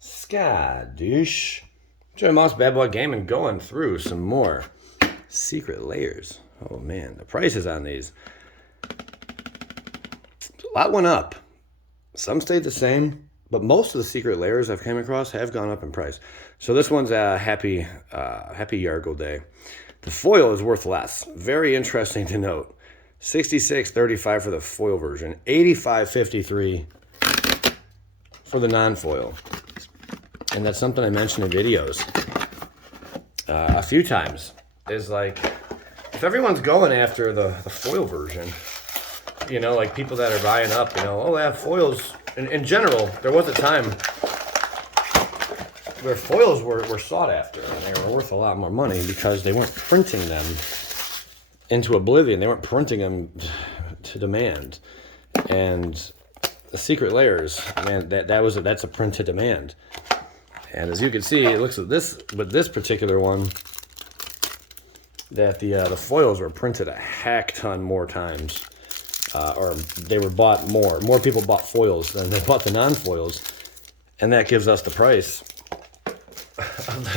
Skadoosh. Joey Moss Bad Boy Gaming going through some more Secret Lairs. Oh man, the prices on these. A lot went up. Some stayed the same, but most of the Secret Lairs I've came across have gone up in price. So this one's a happy Yargle day. The foil is worth less. Very interesting to note. $66.35 for the foil version. $85.53 for the non-foil. And that's something I mentioned in videos a few times. Is like, if everyone's going after the foil version, you know, like people that are buying up, you know, oh, they have foils. In general, there was a time where foils were sought after, and they were worth a lot more money because they weren't printing them into oblivion. They weren't printing them to demand. And the Secret Lairs, man, that's a print to demand. And as you can see, it looks at this with this particular one that the foils were printed a heck ton more times, or they were bought more. More people bought foils than they bought the non-foils, and that gives us the price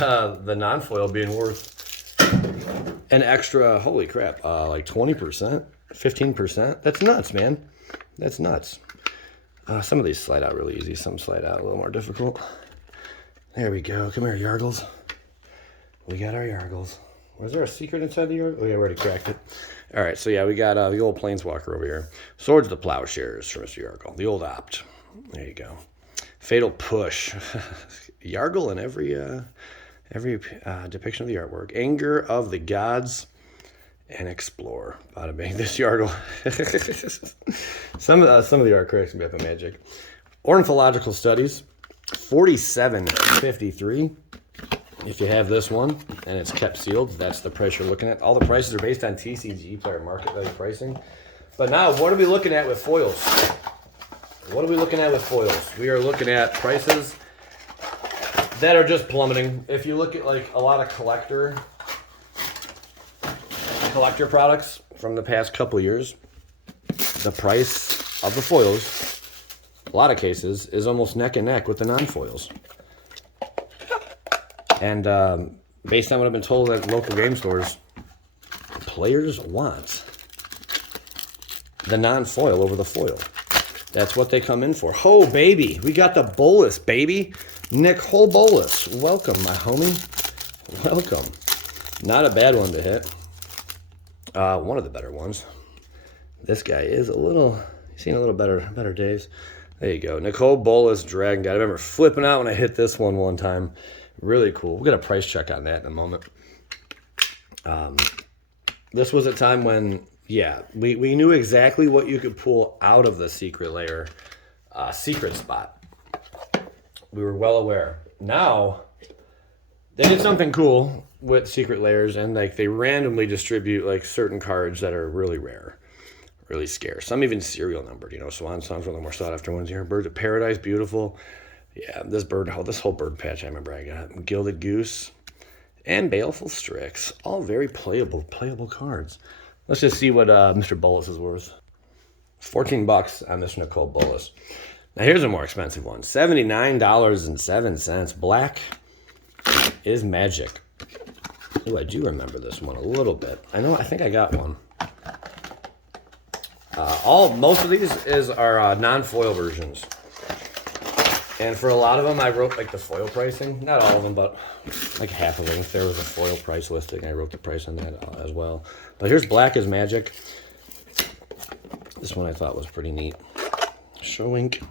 of the non-foil being worth an extra, holy crap, like 20%, 15%. That's nuts, man. That's nuts. Some of these slide out really easy. Some slide out a little more difficult. There we go. Come here, Yargles. We got our Yargles. Was there a secret inside the Yargle? Oh, yeah, we already cracked it. All right, so yeah, we got the old Planeswalker over here. Swords of the Plowshares from Mr. Yargle. The old Opt. There you go. Fatal Push. Yargle in every depiction of the artwork. Anger of the Gods and Explore. Bada bang. This Yargle. some of the art critics can be up in magic. Ornithological Studies. $47.53. If you have this one and it's kept sealed, that's the price you're looking at. All the prices are based on TCG, player market value pricing. But now, what are we looking at with foils? What are we looking at with foils? We are looking at prices that are just plummeting. If you look at like a lot of collector products from the past couple years, the price of the foils, a lot of cases, is almost neck and neck with the non-foils. And based on what I've been told at local game stores, players want the non-foil over the foil. That's what they come in for. Ho, baby. We got the bolus, baby. Nicole Bolus. Welcome, my homie. Welcome. Not a bad one to hit. One of the better ones. This guy is he's seen a little better days. There you go. Nicole Bolus, Dragon God. I remember flipping out when I hit this one time. Really cool. We'll get a price check on that in a moment. This was a time when, yeah, we knew exactly what you could pull out of the Secret Lair secret spot. We were well aware. Now, they did something cool with Secret Lairs, and like they randomly distribute like certain cards that are really rare, really scarce. Some even serial numbered. You know, Swan Song's one of the more sought after ones here. Birds of Paradise, beautiful. Yeah, this whole bird patch I remember I got. Gilded Goose and Baleful Strix. All very playable cards. Let's just see what Mr. Bolus is worth. $14 on this Nicole Bolus. Now here's a more expensive one. $79.07. Black is Magic. Ooh, I do remember this one a little bit. I think I got one. Most of these are non-foil versions. And for a lot of them, I wrote like the foil pricing. Not all of them, but like half of them. If there was a foil price listing, I wrote the price on that as well. But here's Black is Magic. This one I thought was pretty neat. Showink.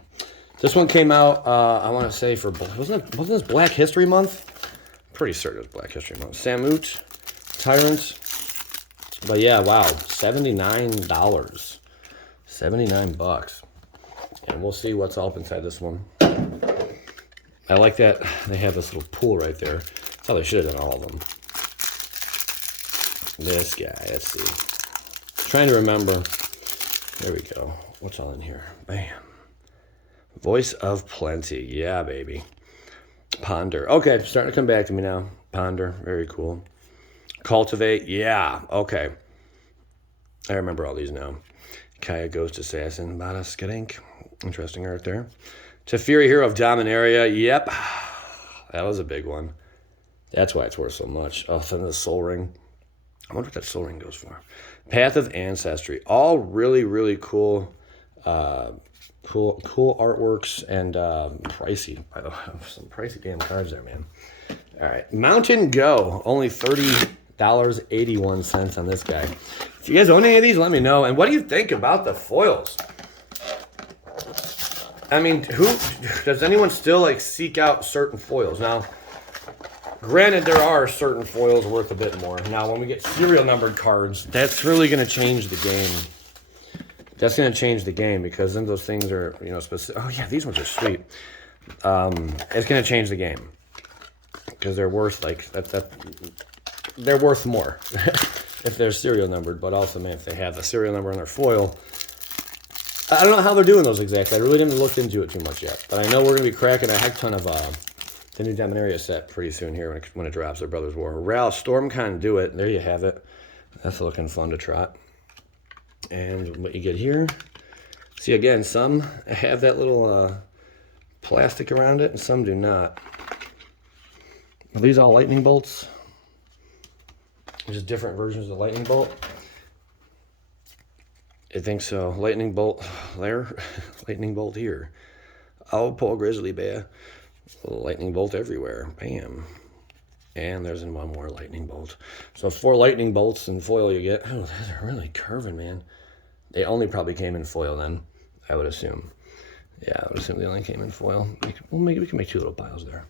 This one came out, I want to say wasn't this Black History Month? Pretty certain it was Black History Month. Samut, Tyrants. But yeah, wow, $79. 79 bucks. And we'll see what's up inside this one. I like that they have this little pool right there. That's how they should have done all of them. This guy, let's see. Trying to remember. There we go. What's all in here? Bam. Voice of Plenty. Yeah, baby. Ponder. Okay, starting to come back to me now. Ponder. Very cool. Cultivate. Yeah. Okay. I remember all these now. Kaya Ghost Assassin. Bada Skadink. Interesting art there. Teferi, Hero of Dominaria. Yep. that was a big one. That's why it's worth so much. Oh, then the soul ring. I wonder what that soul ring goes for. Path of Ancestry. All really, really cool, cool artworks and pricey. By the way, some pricey damn cards there, man. All right, Mountain Go. Only $30.81 on this guy. If you guys own any of these, let me know. And what do you think about the foils? I mean, does anyone still like seek out certain foils? Now, granted, there are certain foils worth a bit more. Now, when we get serial numbered cards, that's really going to change the game. That's going to change the game because then those things are, you know, specific. Oh, yeah, these ones are sweet. It's going to change the game because they're worth, like, they're worth more if they're serial numbered. But also, man, if they have the serial number on their foil, I don't know how they're doing those exactly. I really didn't look into it too much yet. But I know we're going to be cracking a heck ton of the new Dominaria set pretty soon here when it drops. Their Brothers War. Ralph Storm Conduit. There you have it. That's looking fun to trot. And what you get here. See, again, some have that little plastic around it, and some do not. Are these all lightning bolts? Just different versions of the lightning bolt? I think so. Lightning bolt there. Lightning bolt here. Oh, poor grizzly bear. Lightning bolt everywhere. Bam. And there's one more lightning bolt. So 4 lightning bolts and foil you get. Oh, those are really curving, man. They only probably came in foil then, I would assume. Yeah, I would assume they only came in foil. We can make 2 little piles there.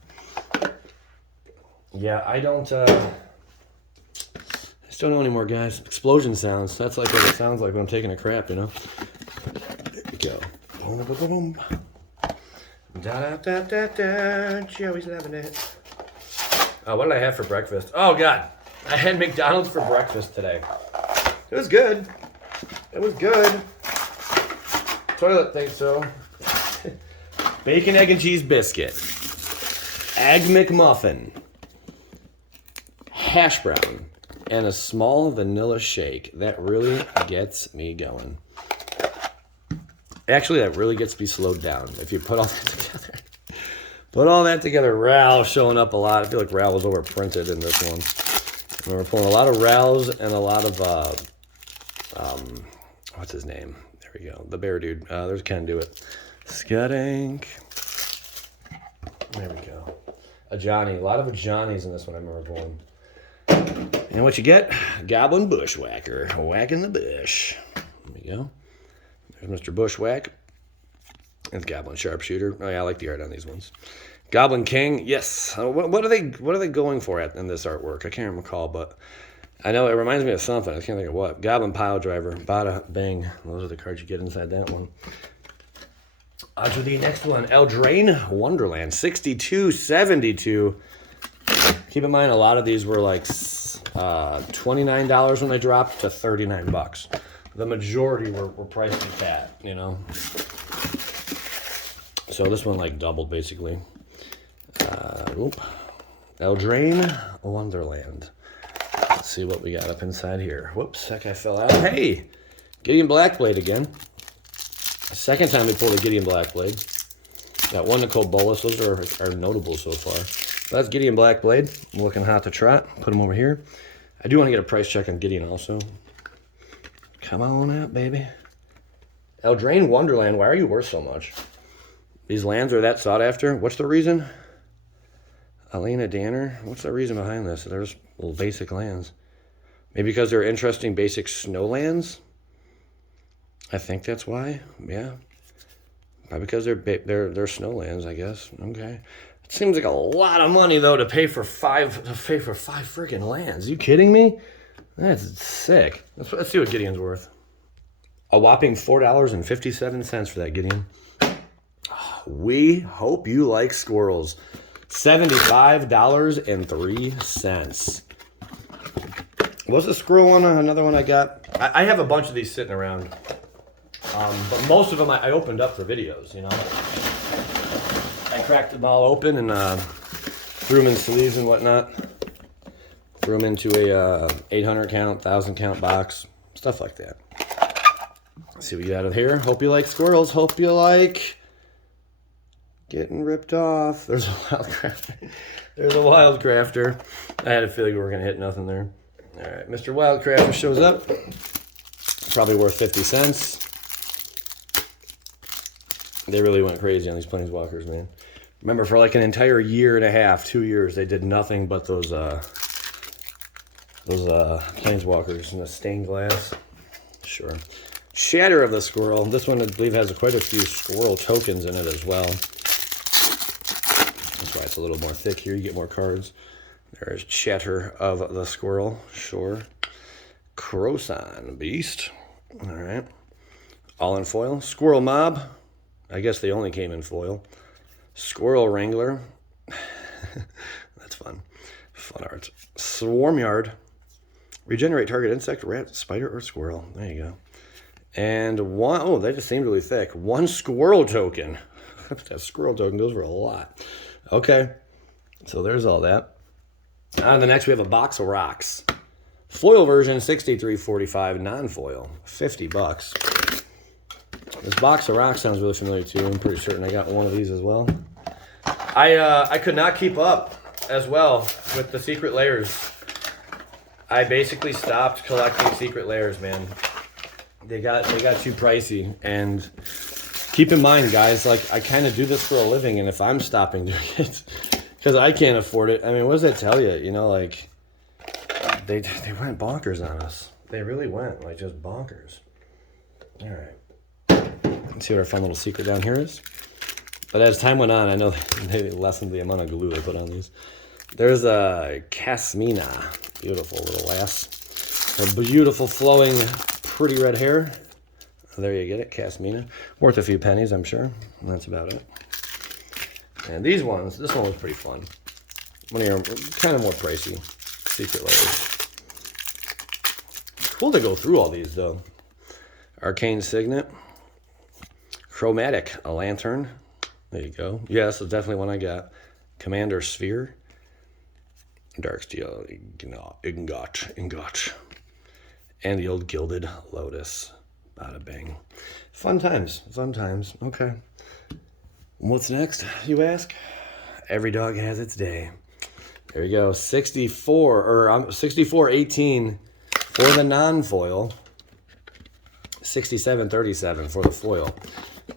Yeah, I just don't know anymore, guys. Explosion sounds. That's like what it sounds like when I'm taking a crap, you know? There we go. Boom, boom, boom, boom. Da-da-da-da-da. Joey's loving it. Oh, what did I have for breakfast? Oh, God. I had McDonald's for breakfast today. It was good. It was good. Toilet thinks so. Bacon, egg, and cheese biscuit. Egg McMuffin. Hash brown. And a small vanilla shake. That really gets me going. Actually, that really gets me slowed down if you put all that together. Put all that together. Ral showing up a lot. I feel like Ral was overprinted in this one. And we're pulling a lot of Rals and a lot of, what's his name? There we go. The bear dude. There's Ken Do It. Scuddink. There we go. A Johnny. A lot of Johnnies in this one I remember pulling. And what you get? Goblin Bushwhacker. Whacking the bush. There we go. There's Mr. Bushwhack. And Goblin Sharpshooter. Oh yeah, I like the art on these ones. Goblin King. Yes. What are they going for in this artwork? I can't recall, but I know it reminds me of something. I can't think of what. Goblin Pile Driver. Bada bang. Those are the cards you get inside that one. On to the next one. Eldraine Wonderland. 62.72. Keep in mind, a lot of these were like $29 when they dropped to $39. The majority were priced at that, you know. So this one like doubled basically. Eldraine Wonderland. Let's see what we got up inside here. Whoops, that guy fell out. Hey, Gideon Blackblade again. Second time we pulled a Gideon Blackblade. Got one Nicole Bolas. Those are notable so far. So that's Gideon Blackblade. Looking hot to trot. Put him over here. I do want to get a price check on Gideon also. Come on out, baby. Eldraine Wonderland. Why are you worth so much? These lands are that sought after. What's the reason? Elena Danner. What's the reason behind this? They're just little basic lands. Maybe because they're interesting basic snow lands? I think that's why. Yeah. Probably because they're snow lands, I guess. Okay. It seems like a lot of money though to pay for five freaking lands. Are you kidding me? That's sick. Let's see what Gideon's worth. A whopping $4.57 for that Gideon. We hope you like squirrels. $75.03. What's the squirrel one? Another one I got. I have a bunch of these sitting around. But most of them I opened up for videos, you know. I cracked them all open and threw them in sleeves and whatnot. Threw them into a 800 count, 1,000 count box. Stuff like that. Let's see what we got out of here. Hope you like squirrels. Hope you like getting ripped off. There's a wild crafter. There's a wild crafter. I had a feeling we were gonna hit nothing there. All right, Mr. Wild Crafter shows up. Probably worth 50 cents. They really went crazy on these Planeswalkers, man. Remember, for like an entire year and a half, 2 years, they did nothing but those Planeswalkers in the stained glass. Sure. Shatter of the Squirrel. This one, I believe, has quite a few squirrel tokens in it as well. That's why it's a little more thick here. You get more cards. There's Shatter of the Squirrel. Sure. Croson Beast. All right. All in foil. Squirrel Mob. I guess they only came in foil. Squirrel Wrangler. That's fun. Fun art. Swarmyard. Regenerate target insect, rat, spider, or squirrel. There you go. And one, oh, that just seemed really thick. One squirrel token. That squirrel token goes for a lot. Okay. So there's all that. On the next, we have a box of rocks. Foil version, $63.45. Non-foil, $50. This box of rocks sounds really familiar too. I'm pretty certain I got one of these as well. I could not keep up as well with the Secret Lairs. I basically stopped collecting Secret Lairs, man. They got too pricey. And keep in mind, guys, like I kind of do this for a living, and if I'm stopping doing it because I can't afford it, I mean, what does that tell you? You know, like they went bonkers on us. They really went like just bonkers. All right. Let's see what our fun little secret down here is. But as time went on, I know they lessened the amount of glue I put on these. There's a Casmina. Beautiful little lass. A beautiful flowing, pretty red hair. There you get it, Casmina. Worth a few pennies, I'm sure. And that's about it. And these ones, this one was pretty fun. One of your kind of more pricey Secret Lairs. Cool to go through all these, though. Arcane Signet. Chromatic, a lantern. There you go. Yeah, this is definitely one I got. Commander Sphere. Darksteel, Ingot. And the old Gilded Lotus. Bada bing. Fun times. Okay. What's next, you ask? Every dog has its day. There you go. 64.18 for the non-foil. 67.37 for the foil.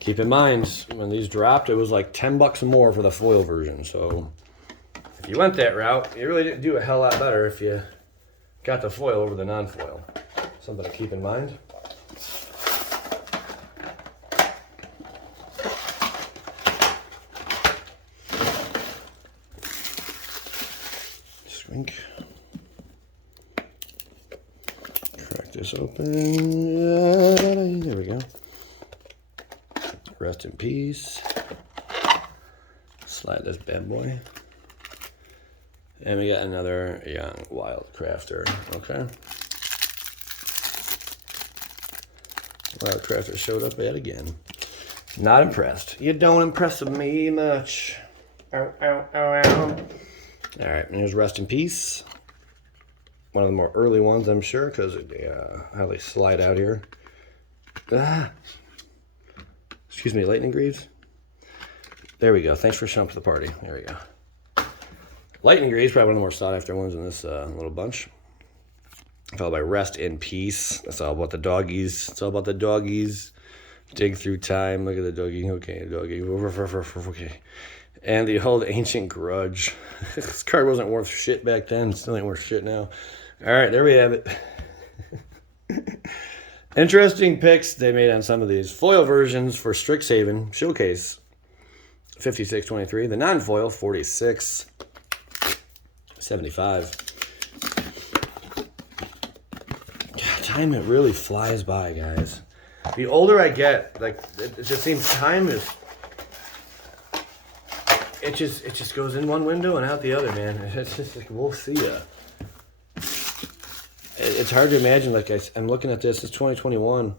Keep in mind, when these dropped, it was like $10 more for the foil version. So if you went that route, you really didn't do a hell lot better if you got the foil over the non-foil. Something to keep in mind. Shrink. Crack this open. There we go. Rest in peace. Slide this bad boy. And we got another young wild crafter. Okay. Wild crafter showed up yet again. Not impressed. You don't impress me much. Ow, ow, ow, ow. Alright, and here's Rest in Peace. One of the more early ones, I'm sure, because how they slide out here. Ah. Excuse me, Lightning Greaves. There we go. Thanks for showing up to the party. There we go. Lightning Greaves, probably one of the more sought-after ones in this little bunch. Followed by Rest in Peace. That's all about the doggies. It's all about the doggies. Dig through time. Look at the doggy. Okay, doggy. Okay. And the old Ancient Grudge. This card wasn't worth shit back then. It still ain't worth shit now. All right, there we have it. Interesting picks they made on some of these. Foil versions for Strixhaven Showcase, $56.23. The non-foil, $46.75. God, time, it really flies by, guys. The older I get, like it just seems time is. It just goes in one window and out the other, man. It's just like we'll see ya. It's hard to imagine. Like I'm looking at this. It's 2021.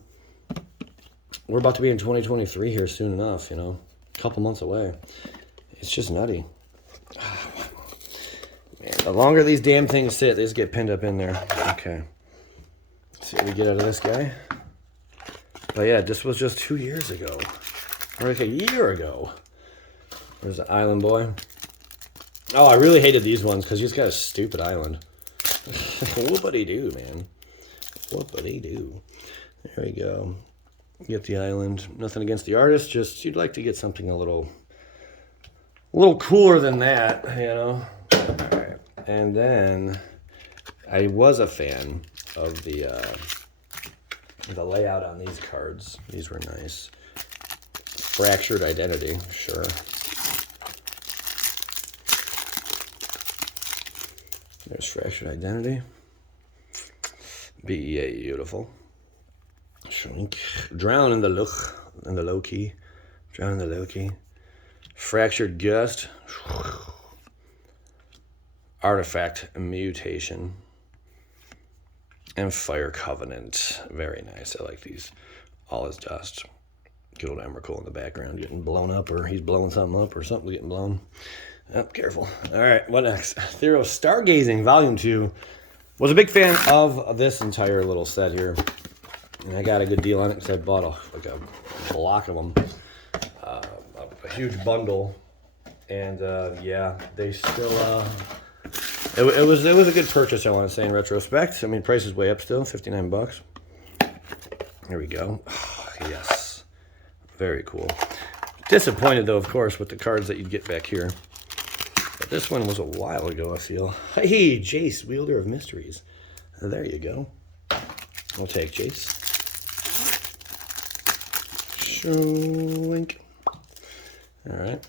We're about to be in 2023 here soon enough. You know, a couple months away. It's just nutty. Man, the longer these damn things sit, they just get pinned up in there. Okay. Let's see what we get out of this guy. But yeah, this was just 2 years ago, or like a year ago. There's the island boy. Oh, I really hated these ones because he's got a stupid island. Whoopity-doo, man. Whoopity-doo. There we go. Get the island. Nothing against the artist, just you'd like to get something a little cooler than that, you know. All right. And then I was a fan of the layout on these cards. These were nice. Fractured Identity, sure. There's Fractured Identity. Beautiful. Shrink. Drown in the low key. Drown in the low key. Fractured Gust. Artifact Mutation. And Fire Covenant. Very nice. I like these. All is dust. Good old Emrakul in the background getting blown up, or he's blowing something up, or something's getting blown. Oh, careful. All right, what next? Thero Stargazing Volume 2. Was a big fan of this entire little set here. And I got a good deal on it because I bought a block of them. A huge bundle. And yeah, they still... It was a good purchase, I want to say, in retrospect. I mean, price is way up still, $59. There we go. Oh, yes. Very cool. Disappointed, though, of course, with the cards that you'd get back here. But this one was a while ago, I feel. Hey, Jace, Wielder of Mysteries. There you go. I'll take Jace. Link. All right.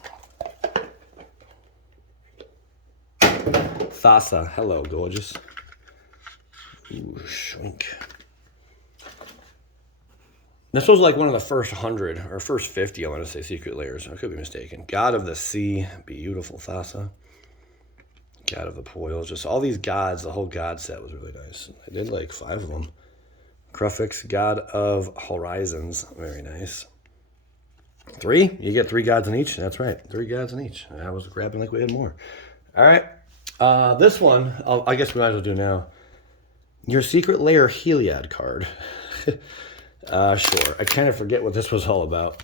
Thassa. Hello, gorgeous. Ooh, shrink. This was like one of the first 100, or first 50, I want to say, Secret Lairs. I could be mistaken. God of the Sea. Beautiful Thassa. God of the Poils. Just all these gods. The whole god set was really nice. I did like 5 of them. Krufix, God of Horizons. Very nice. 3? You get 3 gods in each? That's right. 3 gods in each. I was grabbing like we had more. All right. This one, I guess we might as well do now. Your Secret Lair Heliod card. Sure. I kind of forget what this was all about.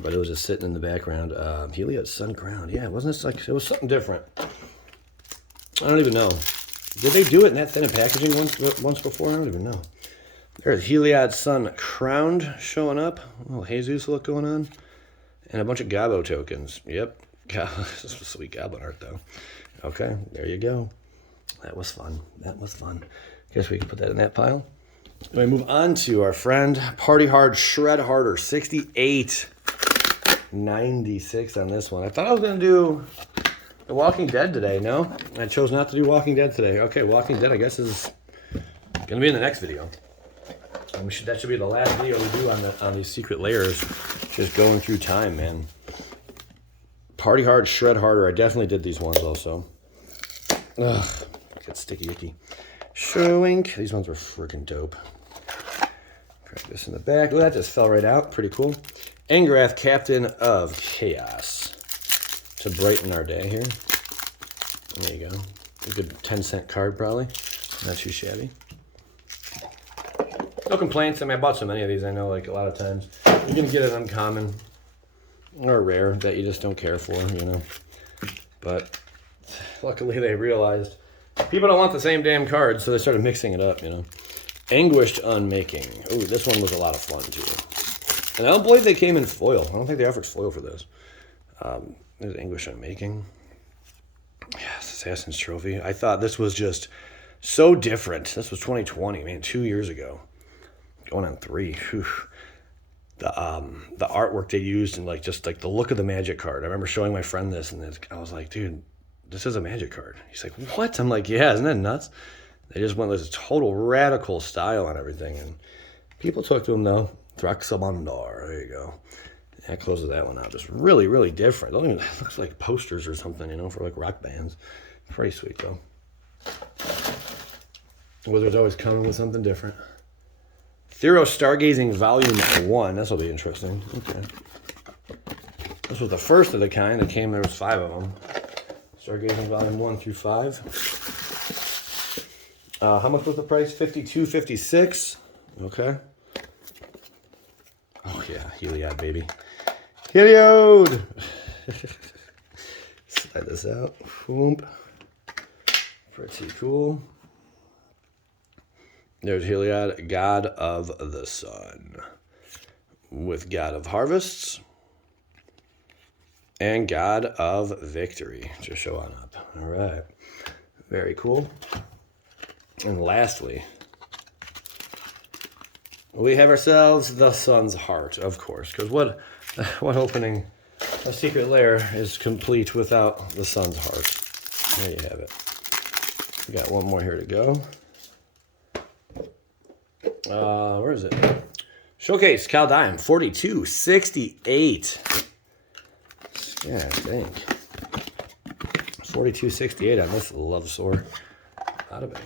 But it was just sitting in the background. Heliod Sun Crown. Yeah, wasn't this like... It was something different. I don't even know. Did they do it in that thin of packaging once before? I don't even know. There's Heliod Sun Crowned showing up. A little Jesus look going on. And a bunch of Gabo tokens. Yep. This is sweet goblin art, though. Okay, there you go. That was fun. That was fun. Guess we can put that in that pile. Then we move on to our friend Party Hard Shred Harder 68. 96 on this one. I thought I was going to do The Walking Dead today. No, I chose not to do Walking Dead today. Okay, Walking Dead, I guess, is going to be in the next video. And that should be the last video we do on these Secret Lairs. Just going through time, man. Party Hard Shred Harder. I definitely did these ones also. Ugh, get sticky icky. Showink. These ones were freaking dope. Crack this in the back. Oh, that just fell right out. Pretty cool. Angrath, Captain of Chaos. To brighten our day here. There you go. A good 10-cent card, probably. Not too shabby. No complaints. I mean, I bought so many of these. I know, like, a lot of times you're going to get an uncommon or rare that you just don't care for, you know. But luckily they realized people don't want the same damn cards, so they started mixing it up, you know. Anguished Unmaking. Ooh, this one was a lot of fun, too. And I don't believe they came in foil. I don't think they offered foil for this. There's Anguished Unmaking. Yes, Assassin's Trophy. I thought this was just so different. This was 2020, man, 2 years ago. Going on 3. Whew. The artwork they used and just the look of the Magic card. I remember showing my friend this, and I was like, dude, this is a Magic card. He's like, what? I'm like, yeah, isn't that nuts? They just went with this total radical style on everything, and people took to them, though. Thraxamandar, there you go. That closes that one out. Just really, really different. It looks like posters or something, you know, for like rock bands. Pretty sweet, though. Wizards always coming with something different. Thero Stargazing Volume 1. This will be interesting. Okay. This was the first of the kind that came. There was 5 of them. Stargazing Volume 1 through 5. How much was the price? $52.56. Okay. Oh, yeah. Heliod, baby. Heliod! Slide this out. Whoop. Pretty cool. There's Heliod, God of the Sun, with God of Harvests and God of Victory. Just show on up. All right. Very cool. And lastly, we have ourselves the Sun's Heart, of course, because what opening of Secret Lair is complete without the Sun's Heart? There you have it. We got one more here to go. Where is it? Showcase, Cal Dime, 4268. Yeah, I think. 4268 on this love sore. Bada bang.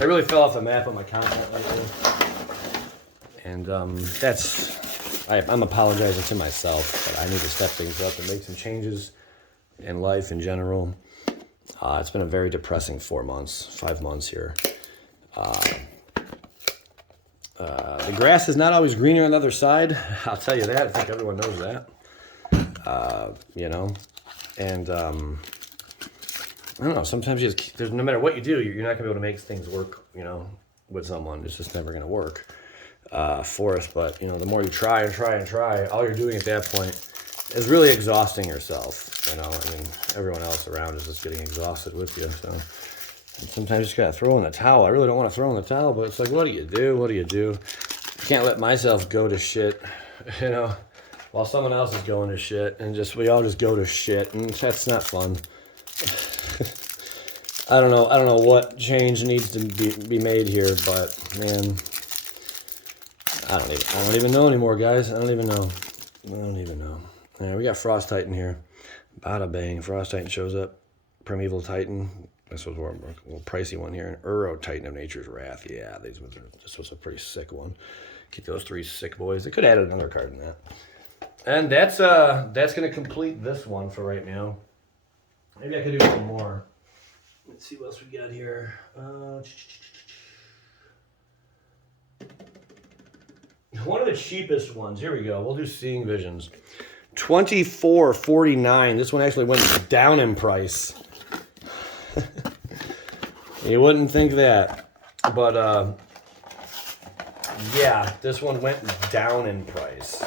I really fell off the map on my content lately. And I'm apologizing to myself, but I need to step things up and make some changes in life in general. It's been a very depressing 5 months here. The grass is not always greener on the other side. I'll tell you that. I think everyone knows that. You know, and I don't know. Sometimes there's no matter what you do, you're not gonna be able to make things work. You know, with someone, it's just never gonna work for us. But you know, the more you try and try and try, all you're doing at that point is really exhausting yourself. You know, I mean, everyone else around is just getting exhausted with you. So sometimes you just gotta throw in the towel. I really don't want to throw in the towel, but it's like, what do you do? What do you do? I can't let myself go to shit. You know. While someone else is going to shit, and we all just go to shit, and that's not fun. I don't know what change needs to be made here, but man, I don't even know anymore, guys. I don't even know. All right, we got Frost Titan here. Bada bang, Frost Titan shows up. Primeval Titan. This was a little pricey one here. An Uro Titan of Nature's Wrath. Yeah, this was a pretty sick one. Keep those 3 sick boys. They could have added another card in that. And that's gonna complete this one for right now. Maybe I could do some more. Let's see what else we got here. One of the cheapest ones. Here we go. We'll do Seeing Visions. $24.49. This one actually went down in price. You wouldn't think that, but yeah, this one went down in price.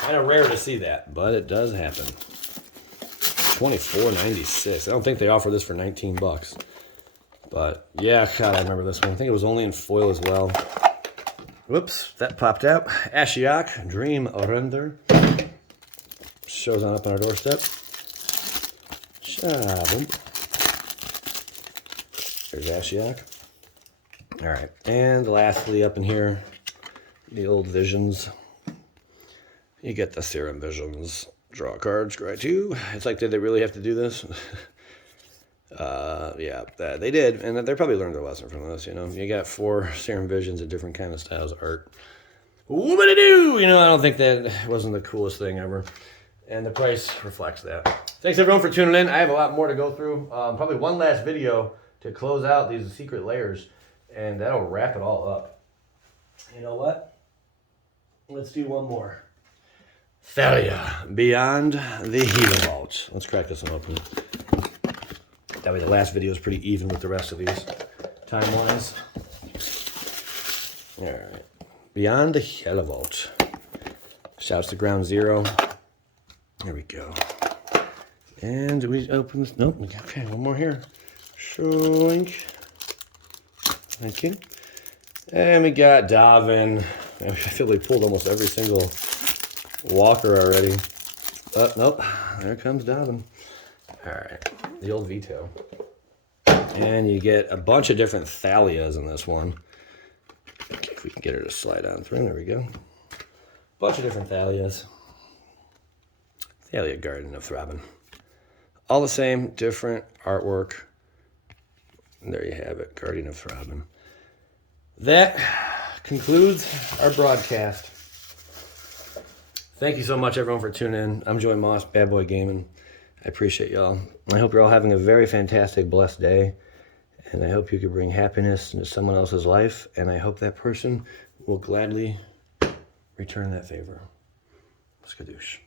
Kind of rare to see that, but it does happen. $24.96. I don't think they offer this for $19. But yeah, God, I remember this one. I think it was only in foil as well. Whoops, that popped out. Ashiok, Dream Render. Shows on up on our doorstep. Shaboom. There's Ashiok. All right, and lastly up in here, the old Visions. You get the Serum Visions. Draw cards, cry 2. It's like, did they really have to do this? Yeah, they did, and they probably learned their lesson from this, you know. You got 4 Serum Visions of different kind of styles of art. Whoop-a-doo! You know, I don't think that wasn't the coolest thing ever. And the price reflects that. Thanks, everyone, for tuning in. I have a lot more to go through. Probably one last video to close out these Secret Lairs, and that'll wrap it all up. You know what? Let's do one more. Thalia, Beyond the Healer Vault. Let's crack this one open. That way the last video is pretty even with the rest of these time-wise. All right. Beyond the Healer Vault. Shouts to Ground Zero. There we go. And do we open this? Nope. Okay, one more here. Shoink. Thank you. And we got Davin. I feel they pulled almost every single walker already. Oh, nope. There comes Davin. All right. The old Vito. And you get a bunch of different Thalias in this one. Okay, if we can get her to slide on through. There we go. Bunch of different Thalias. Thalia Garden of Throbbing. All the same, different artwork. And there you have it, Guardian of Throbbing. That concludes our broadcast. Thank you so much, everyone, for tuning in. I'm Joey Moss, Bad Boy Gaming. I appreciate y'all. I hope you're all having a very fantastic, blessed day. And I hope you can bring happiness into someone else's life. And I hope that person will gladly return that favor. Skadoosh.